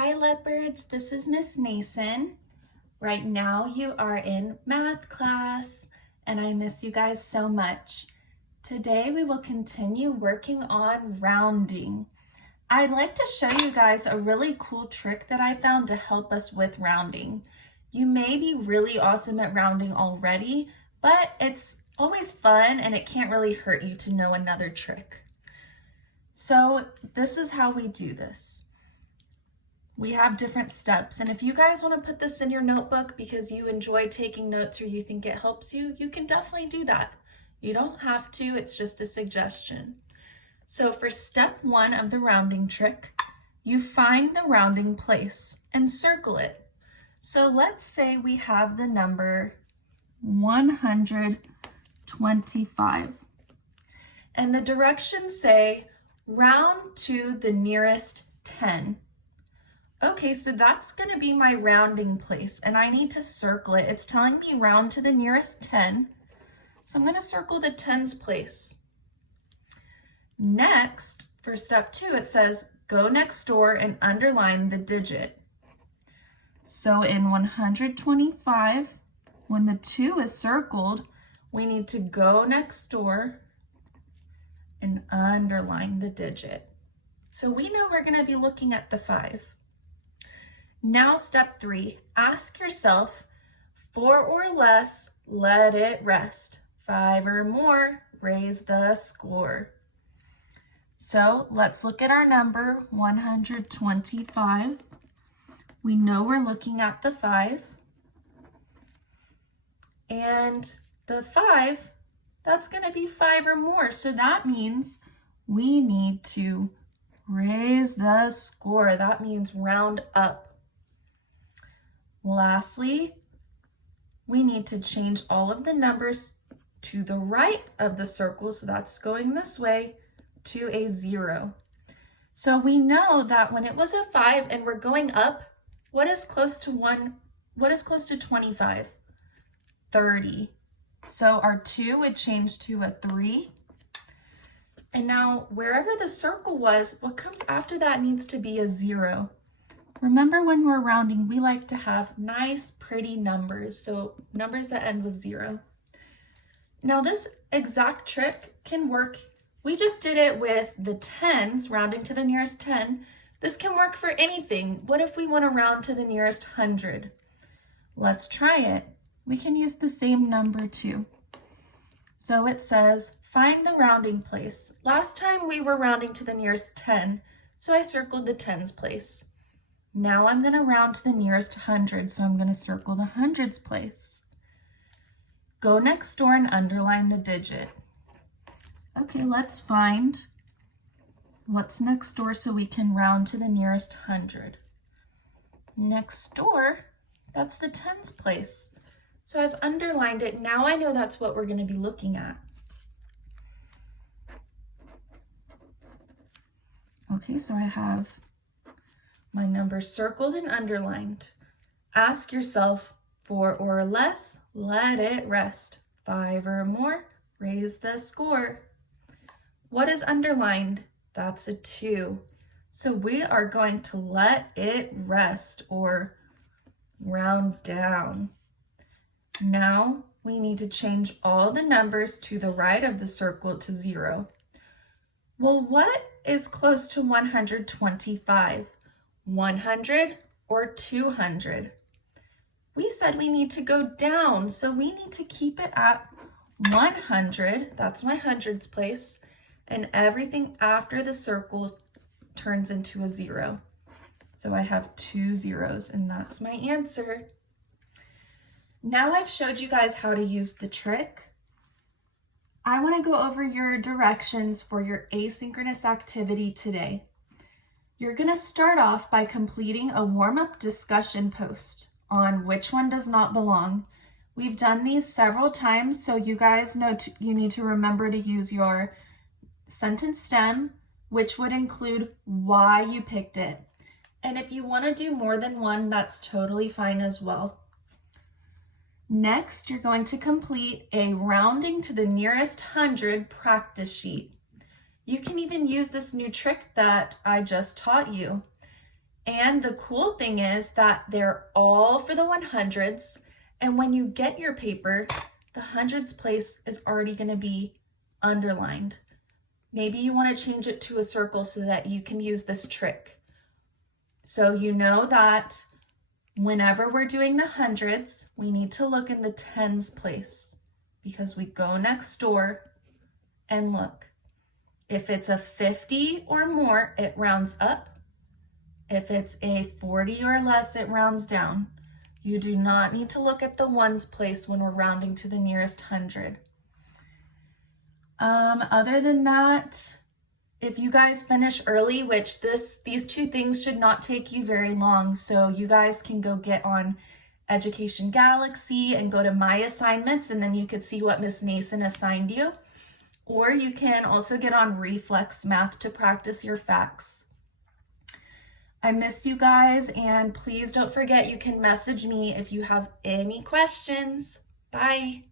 Hi leopards, this is Miss Nason. Right now you are in math class and I miss you guys so much. Today we will continue working on rounding. I'd like to show you guys a really cool trick that I found to help us with rounding. You may be really awesome at rounding already, but it's always fun and it can't really hurt you to know another trick. So this is how we do this. We have different steps, and if you guys want to put this in your notebook because you enjoy taking notes or you think it helps you, you can definitely do that. You don't have to, it's just a suggestion. So for step 1 of the rounding trick, you find the rounding place and circle it. So let's say we have the number 125, and the directions say round to the nearest 10. Okay, so that's going to be my rounding place, and I need to circle it. It's telling me round to the nearest 10, so I'm going to circle the tens place. Next, for step 2, it says go next door and underline the digit. So in 125, when the 2 is circled, we need to go next door and underline the digit. So we know we're going to be looking at the 5. Now step 3, ask yourself, 4 or less, let it rest. 5 or more, raise the score. So let's look at our number, 125. We know we're looking at the 5. And the 5, that's going to be 5 or more. So that means we need to raise the score. That means round up. Lastly, we need to change all of the numbers to the right of the circle, so that's going this way, to a 0. So we know that when it was a 5 and we're going up, what is close to 1? What is close to 25? 30. So our 2 would change to a 3. And now wherever the circle was, what comes after that needs to be a 0. Remember, when we're rounding, we like to have nice, pretty numbers, so numbers that end with 0. Now this exact trick can work. We just did it with the tens, rounding to the nearest 10. This can work for anything. What if we want to round to the nearest 100? Let's try it. We can use the same number too. So it says, find the rounding place. Last time we were rounding to the nearest 10, so I circled the tens place. Now I'm going to round to the nearest 100, so I'm going to circle the hundreds place. Go next door and underline the digit. Okay, let's find what's next door so we can round to the nearest 100. Next door, that's the tens place. So I've underlined it. Now I know that's what we're going to be looking at. Okay, so I have my number circled and underlined. Ask yourself, 4 or less, let it rest. 5 or more, raise the score. What is underlined? That's a 2. So we are going to let it rest or round down. Now we need to change all the numbers to the right of the circle to 0. Well, what is close to 125? 100 or 200? We said we need to go down, so we need to keep it at 100. That's my hundreds place, and everything after the circle turns into a 0. So I have 2 zeros, and that's my answer. Now I've showed you guys how to use the trick. I want to go over your directions for your asynchronous activity today. You're going to start off by completing a warm-up discussion post on which one does not belong. We've done these several times, so you guys know you need to remember to use your sentence stem, which would include why you picked it. And if you want to do more than one, that's totally fine as well. Next, you're going to complete a rounding to the nearest 100 practice sheet. You can even use this new trick that I just taught you. And the cool thing is that they're all for the 100s. And when you get your paper, the hundreds place is already going to be underlined. Maybe you want to change it to a circle so that you can use this trick. So you know that whenever we're doing the hundreds, we need to look in the tens place because we go next door and look. If it's a 50 or more, it rounds up. If it's a 40 or less, it rounds down. You do not need to look at the ones place when we're rounding to the nearest 100. Other than that, if you guys finish early, which these two things should not take you very long, so you guys can go get on Education Galaxy and go to My Assignments, and then you could see what Miss Nason assigned you. Or you can also get on Reflex Math to practice your facts. I miss you guys, and please don't forget you can message me if you have any questions. Bye.